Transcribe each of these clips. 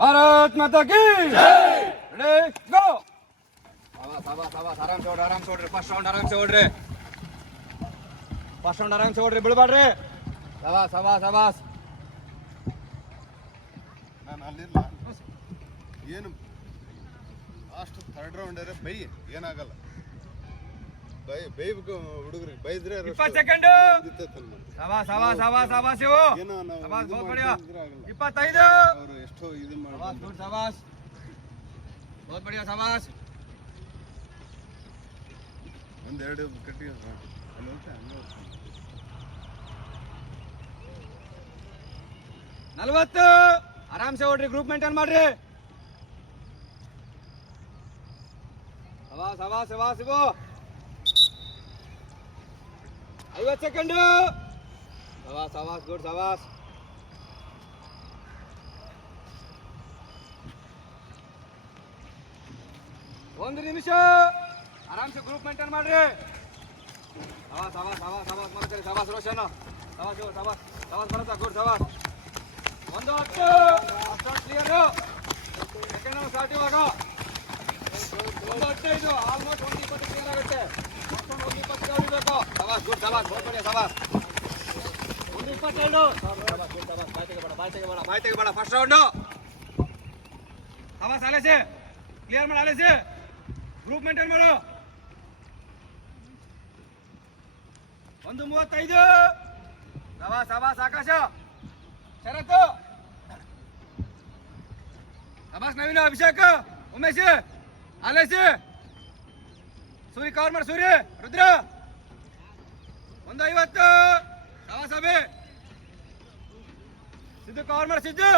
भारत माता की रेडी गो आराम से ओड्री फर्स्ट राउंड आराम से ओड्री ಬಿಡಬೇಡ್ರಿ ಸವಾಸ್ ಸವಾಸ್ ಸವಾಸ್ ನಾನು ಅಲ್ಲಿಲ್ಲ ಏನು ಲಾಸ್ಟ್ ಥರ್ಡ್ ರೌಂಡ್ ಬೈ ಏನಾಗಲ್ಲ ಬೈಬೇಕು ಹುಡುಗರಿಗೆ ಬೈದ್ರೆ 20 ಸೆಕೆಂಡ್ ಸವಾಸ್ ಸವಾಸ್ ಸವಾಸ್ ಸವಾಸ್ ಇವು ಏನೋ ಸವಾಸ್ ನಾವು ಬಹುತ್ ಬಡಿಯಾ 25 ಅವರು ಎಷ್ಟೋ ಇದು ಸವಾಸ್ ಮಾಡ್ತಾರೆ ಸವಾಸ್ ಬಹುತ್ ಬಡಿಯಾ ಸವಾಸ್ ಒಂದೆರಡು ಕಟ್ಟಿ 40 ಆರಾಮ್ ಸೆ ಓಡ್ರಿ ಗ್ರೂಪ್ ಮೇಂಟೈನ್ ಮಾಡ್ರಿ ಸವಾಸ್ ಸವಾಸ್ ಸವಾಸ್ ಇವು 50 ಸೆಕೆಂಡ್ ಸವಾಸ್ ಸವಾಸ್ ಗುಡ್ ಸವಾಸ್ ಒಂದು ನಿಮಿಷ ಆರಾಮ್ ಸೆ ಗ್ರೂಪ್ ಮೇಂಟೈನ್ ಮಾಡ್ರಿ ಸವಾಸ್ ಸವಾಸ್ ಸವಾಸ್ ಸವಾಸ್ ಮಾಡ್ತಾರೆ ಸವಾಸ್ ರೋಷನ್ ಸವಾಸ್ ಸವಾಸ್ ಸವಾಸ್ ಬರುತ್ತಾ ಗುಡ್ ಸವಾಸ್ ಒಂದು 10 ಸ್ಟಾರ್ಟ್ ಕ್ಲಿಯರ್ ಸೆಕೆಂಡ್ ನಾವು ಸ್ಟಾರ್ಟ್ ಇವಾಗ ಒಂದು 15 ಆಲ್ಮೋಸ್ಟ್ ಒಂದು 20 ಕ್ಲಿಯರ್ ಆಗುತ್ತೆ ಒಂದು 20 ಹೊಡಿಬೇಕು ಸವಾಸ್ ಗುಡ್ ಸವಾಸ್ ಬಹುತ್ ಬಡಿಯಾ ಸವಾಸ್ ಒಂದು 22 ಸವಾಸ್ ಗುಡ್ ಸವಾಸ್ ಬಾಯ್ ತೆಗೆಬೇಡ ಫಸ್ಟ್ ರೌಂಡ್ ಸವಾಸ್ ಆಲೇಸಿ ಕ್ಲಿಯರ್ ಮಾಡಿ ಆಲೇಸಿ ಗ್ರೂಪ್ ಮೇಂಟೈನ್ ಮಾಡು ಒಂದು 35 ಸವಾಸ್ ಸವಾಸ್ ಆಕಾಶ ಶರತ್ ಸವಾಸ್ ನವೀನ ಅಭಿಷೇಕ್ ಉಮೇಶ್ ಆಲೇಸಿ ಸೂರ್ಯ ಕವರ್ ಮಾಡಿ ಸೂರ್ಯ ರುದ್ರ ಒಂದು 50 ಸವಾಸ್ ಅಭಿ ಸಿದ್ದು ಕವರ್ ಮಾಡಿ ಸಿದ್ದು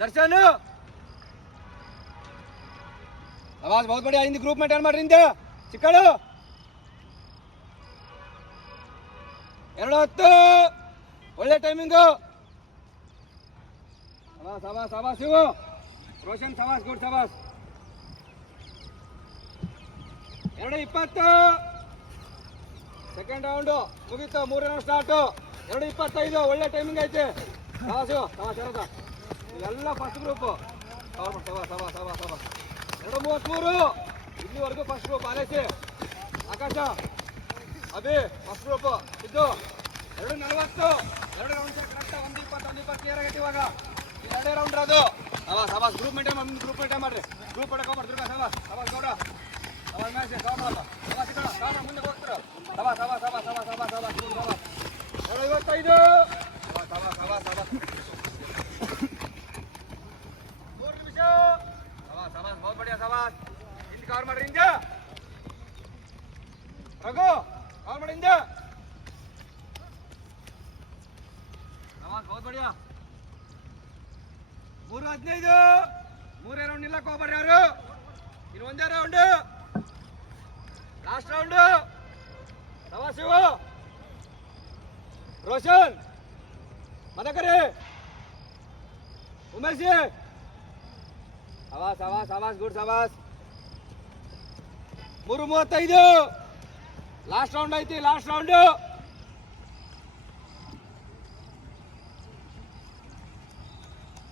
ದರ್ಶನ್ ಸವಾಸ್ ಬಹುತ್ ಬಡಿಯಾ ಹಿಂದೆ ಗ್ರೂಪ್ ಮೇಂಟೈನ್ ಮಾಡ್ರಿ ಹಿಂದೆ ಚಿಕ್ಕಳು 2:10 ಒಳ್ಳೆ ಟೈಮಿಂಗು ಸವಾಸ್ ಸವಾಸ್ ಸವಾಸ್ ಇವು ರೋಷನ್ ಸವಾಸ್ ಗುಡ್ ಸವಾಸ್ 2:20 ಸೆಕೆಂಡ್ ರೌಂಡು ಮುಗೀತು ಮೂರನೇ ರೌಂಡ್ ಸ್ಟಾರ್ಟು 2:25 ಒಳ್ಳೆ ಟೈಮಿಂಗ್ ಐತೆ ಸವಾಸ್ ಸವಾಸ್ ಇರೋದ ಎಲ್ಲ ಫಸ್ಟ್ ಗ್ರೂಪ್ ಸವಾಸ್ ಸವಾಸ್ ಸವಾಸ್ ಸವಾಸ್ ಸವಾಸ್ 2:33 ಇಲ್ಲಿವರೆಗೂ ಫಸ್ಟ್ ಗ್ರೂಪ್ ಆಲೇಸಿ ಆಕಾಶ ಅಭಿ ಫಸ್ಟ್ ಗ್ರೂಪ್ ಇದ್ದು 2:40 ಎರಡು ರೌಂಡ್ ಕರೆಕ್ಟ್ 1:20 ಕ್ಲಿಯರ್ ಆಗೈತೆ ಇವಾಗ ಎರಡೇ ರೌಂಡ್ ಅದು ಸವಾಸ್ ಸವಾಸ್ ಗ್ರೂಪ್ ಮೇಂಟೈನ್ ಮಾಡ್ರಿ ಗ್ರೂಪ್ ಹೊಡಕೊಂಬರ್ ದುರ್ಗ ಸವಾಸ್ ಸವಾಸ್ ಗೌಡ ಸವಾಸ್ ಮ್ಯಾಚ್ ಕವರ್ ಮಾಡಲ್ಲ ಸವಾಸ್ ಈ ಕಡೆ ಕಾರಣ ಮುಂದೆ ಹೋಗ್ತಾರೆ ಸವಾಸ್ ಸವಾಸ್ ಸವಾಸ್ ಸವಾಸ್ ಸವಾಸ್ ಸವಾಸ್ ಸವಾಸ್ 2:25 ಸವಾಸ್ ಸವಾಸ್ ಸವಾಸ್ ಸವಾಸ್ 3 ನಿಮಿಷ ಸವಾಸ್ ಸವಾಸ್ ಬಹುತ್ ಬಡಿಯಾ ಸವಾಸ್ ಹಿಂದೆ ಕವರ್ ಮಾಡ್ರಿ ಹಿಂದೆ ರಘು ಕವರ್ ಮಾಡಿ ಹಿಂದೆ ಸವಾಸ್ ಬಹುತ್ ಬಡಿಯಾ 3:15 ಮೂರೇ ರೌಂಡ್ ನಿಲ್ಲಕ್ಕೆ ಹೋಗ್ಬರ್ರಿ ಯಾರು ಇನ್ನು ಒಂದೇ ರೌಂಡ್ ಲಾಸ್ಟ್ ರೌಂಡ್ ಸವಾಸ್ ಇವು ರೋಷನ್ ಮದಕರಿ ಉಮೇಶ್ ಸವಾಸ್ ಸವಾಸ್ ಸವಾಸ್ ಗುಡ್ ಸವಾಸ್ 3:35 ಲಾಸ್ಟ್ ರೌಂಡ್ ಐತಿ ಲಾಸ್ಟ್ ರೌಂಡ್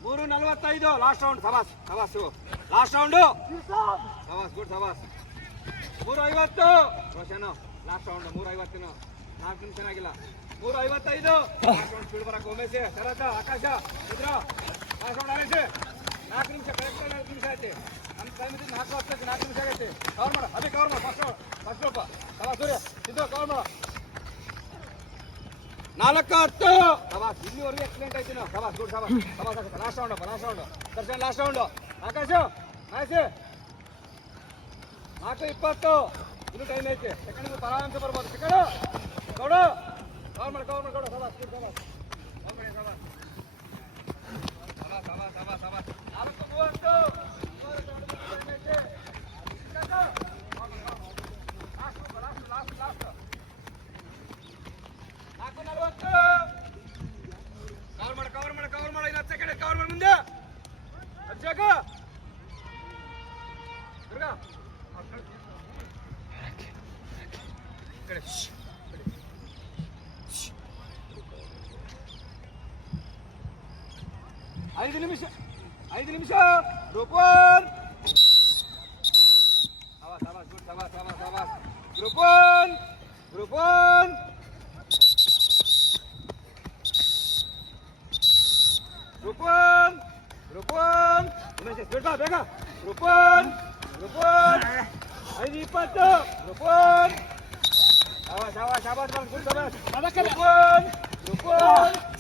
3:45 ಲಾಸ್ಟ್ ರೌಂಡ್ ಸವಾಸ್ ಸವಾಸ್ ಲಾಸ್ಟ್ ರೌಂಡ್ ಸವಾಸ್ ಗುಡ್ ಸವಾಸ್ 3:50 ರೋಷನ್ ಲಾಸ್ಟ್ ರೌಂಡ್ 3:50 4 ನಿಮಿಷ ಆಗಿಲ್ಲ 3:55 ಲಾಸ್ಟ್ ರೌಂಡ್ ಸ್ಪೀಡ್ ಬರಕ್ಕೆ ಉಮೇಶ್ ಶರತ್ ಆಕಾಶ ರುದ್ರ ಲಾಸ್ಟ್ ರೌಂಡ್ ಆಲೇಸಿ 4 ನಿಮಿಷ ಕರೆಕ್ಟ್ 4 ನಿಮಿಷ ಐತಿ ನಮ್ಮ ಟೈಮ್ ಇದ್ದು 4 ನಿಮಿಷ ಆಗೈತಿ ಕವರ್ ಮಾಡ ಅದೇ ಕವರ್ ಮಾಡ ಫಸ್ಟ್ ರೂಪ ಸವಾಸ್ ಸೂರ್ಯ ಸಿದ್ದು ಕವರ್ ಮಾಡ 4:10 ಸವಾಸ್ ಇಲ್ಲಿವರೆಗೂ ಎಕ್ಸಲೆಂಟ್ ಐತಿ ನಾವು ಸವಾಸ್ ಗುಡ್ ಸವಾಸ್ ಸವಾಸ್ last round Darshan last round Akash match 4:20 ಇನ್ನು ಟೈಮ್ ಐತಿ ಸೆಕೆಂಡ್ ಆರಾಮ್ಸೆ ಬರ್ಬೋದು ಸೆಕೆಂಡ್ ಗೌಡ ಕವರ್ ಮಾಡಿ ಗೌಡ ಸವಾಸ್ ಗುಡ್ ಸವಾಸ್ ಸವಾಸ್ 4:30 ಕವರ್ ಮಾಡ 10 ಸೆಕೆಂಡ್ ಕವರ್ ಮಾಡಿ ಮುಂದೆ ಅಭಿಷೇಕ ದುರ್ಗಾ ಕಡೆ 5 ನಿಮಿಷ ಗ್ರೂಪ್ 1 ಸಾವಾಸ್ ಗ್ರೂಪ್ 1 ಗ್ರೂಪ್ 1 ಉಮೇಶ್ ಬೇಗ ಬೇಗ ಗ್ರೂಪ್ 1 5 20 ಗ್ರೂಪ್ 1 ಶಾಬಾಸ್ ಗುಡ್ ಶಾಬಾಸ್ ಗ್ರೂಪ್ 4